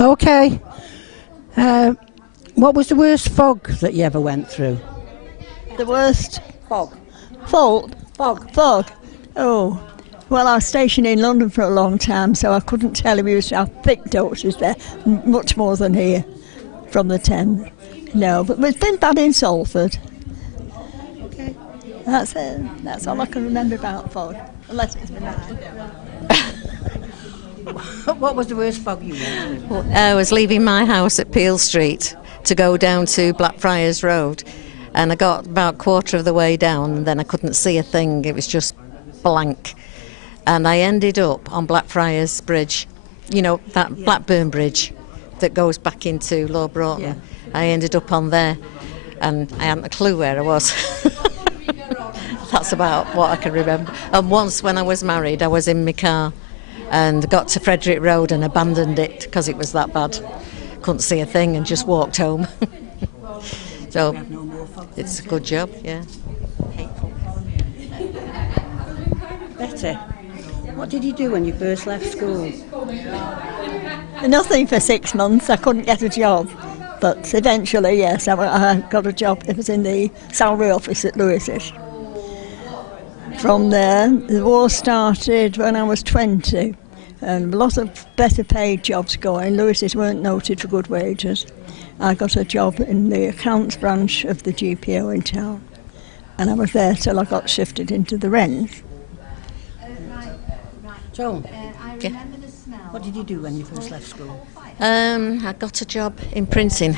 Okay. What was the worst fog that you ever went through? The worst Fog. fault? Fog. Fog. Oh. Well, I was stationed in London for a long time, so I couldn't tell if you was how thick doses there, much more than here from the Thames. No, but it's been bad in Salford. Okay. That's it. That's all I can remember about fog, unless it's been nice. What was the worst fog you went through? I was leaving my house at Peel Street to go down to Blackfriars Road, and I got about a quarter of the way down and then I couldn't see a thing. It was just blank, and I ended up on Blackfriars Bridge, you know, that Blackburn Bridge that goes back into Low Broughton. Yeah. I ended up on there and I hadn't a clue where I was. That's about what I can remember. And once when I was married, I was in my car and got to Frederick Road and abandoned it because it was that bad. Couldn't see a thing and just walked home. So it's a good job, yeah. Betty, what did you do when you first left school? Nothing for 6 months. I couldn't get a job, but eventually, yes, I got a job. It was in the salary office at Lewis's. From there, the war started when I was 20, and a lot of better paid jobs going. Lewis's weren't noted for good wages. I got a job in the accounts branch of the GPO in town, and I was there till I got shifted into the Wrens. Joan, Yeah. what did you do when you first left school? I got a job in printing,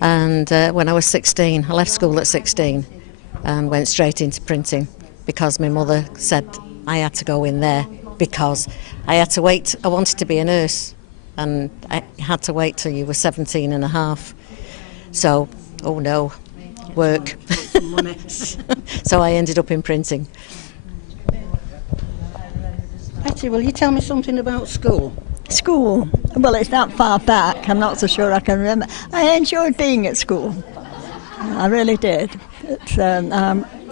and when I was 16, I left school at 16 and went straight into printing because my mother said I had to go in there because I had to wait. I wanted to be a nurse, and I had to wait till you were 17 and a half. So, oh no, work. So I ended up in printing. Betty, will you tell me something about school? School? Well, it's not far back. I'm not so sure I can remember. I enjoyed being at school. I really did. It's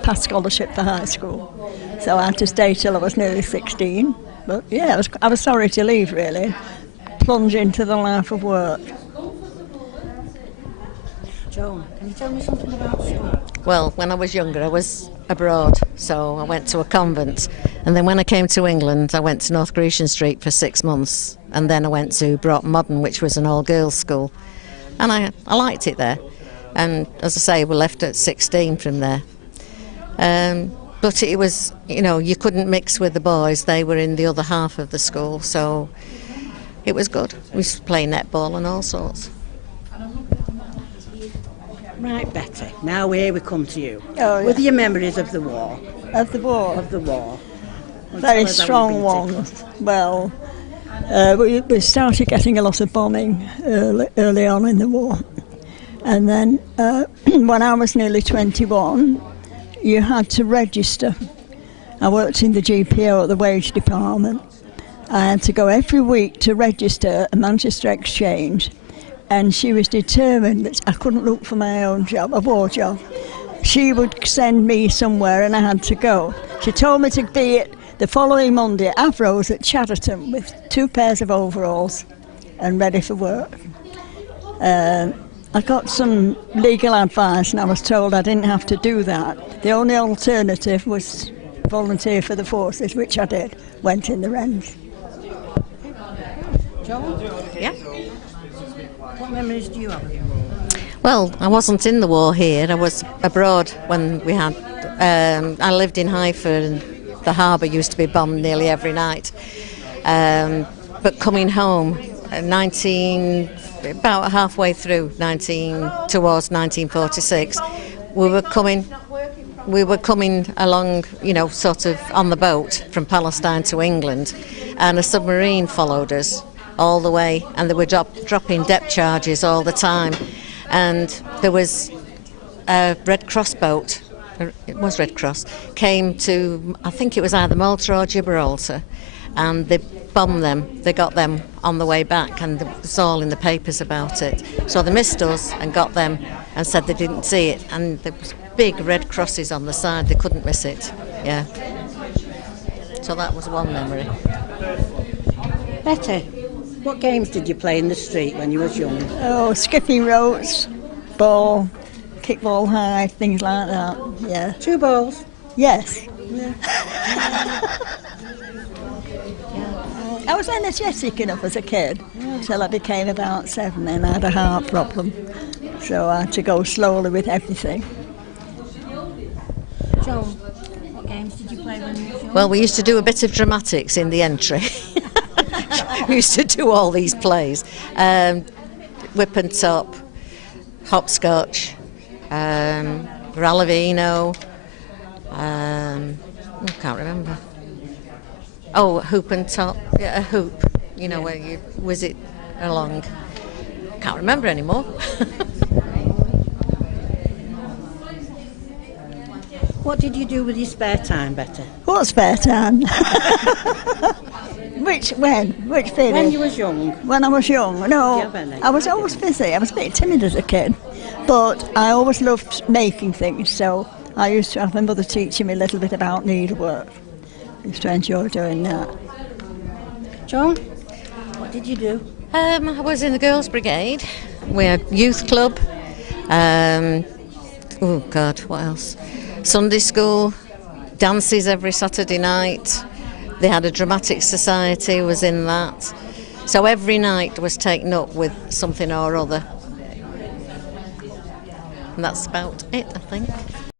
past scholarship for high school, so I had to stay till I was nearly 16. But yeah, I was sorry to leave, really. Plunge into the life of work. Joan, can you tell me something about school? Well, when I was younger, I was abroad, so I went to a convent. And then when I came to England, I went to North Grecian Street for 6 months. And then I went to Broughton Modern, which was an all-girls school. And I liked it there. And as I say, we left at 16 from there. But it was, you know, you couldn't mix with the boys. They were in the other half of the school, so it was good. We used to play netball and all sorts. Right, Betty, now here we come to you. Oh, yeah. With your memories of the war. Of the war? Of the war. Well, Very tell us how strong you've been ones. Well, we started getting a lot of bombing early on in the war. And then when I was nearly 21, you had to register. I worked in the GPO at the wage department. I had to go every week to register at Manchester Exchange, and she was determined that I couldn't look for my own job, a war job. She would send me somewhere and I had to go. She told me to be at the following Monday at Avro's at Chatterton with 2 pairs of overalls and ready for work. I got some legal advice and I was told I didn't have to do that. The only alternative was volunteer for the forces, which I did, went in the Wrens. Joan, Yeah. what memories do you have of the war? Well, I wasn't in the war here. I was abroad when we had. I lived in Haifa, and the harbour used to be bombed nearly every night. But coming home, about halfway through towards 1946, we were coming along, you know, sort of on the boat from Palestine to England, and a submarine followed us all the way, and they were dropping depth charges all the time. And there was a Red Cross boat, it was Red Cross, came to, I think it was either Malta or Gibraltar, and they bombed them. They got them on the way back, and it was all in the papers about it. So they missed us and got them and said they didn't see it, and there was big red crosses on the side. They couldn't miss it. Yeah. So that was one memory. Betty, What games did you play in the street when you was young? Oh, skipping ropes, ball, kickball high, things like that. Yeah. 2 balls. Yes. I was energetic enough as a kid till I became about 7 and I had a heart problem. So I had to go slowly with everything. Joan, what games did you play when you was young? Well, we used to do a bit of dramatics in the entry. We used to do all these plays. Whip and Top, Hopscotch, Rallavino, I can't remember. Oh, Hoop and Top, yeah, a hoop, where you whiz it along. Can't remember anymore. What did you do with your spare time, Betty? What spare time? Which period? When you was young. When I was young, Did you no, have any? I was always busy. I was a bit timid as a kid, but I always loved making things, so I used to have my mother teaching me a little bit about needlework. I used to enjoy doing that. Joan, what did you do? I was in the Girls' Brigade. We had youth club. Oh God, what else? Sunday school, dances every Saturday night. They had a dramatic society, was in that. So every night was taken up with something or other. And that's about it, I think.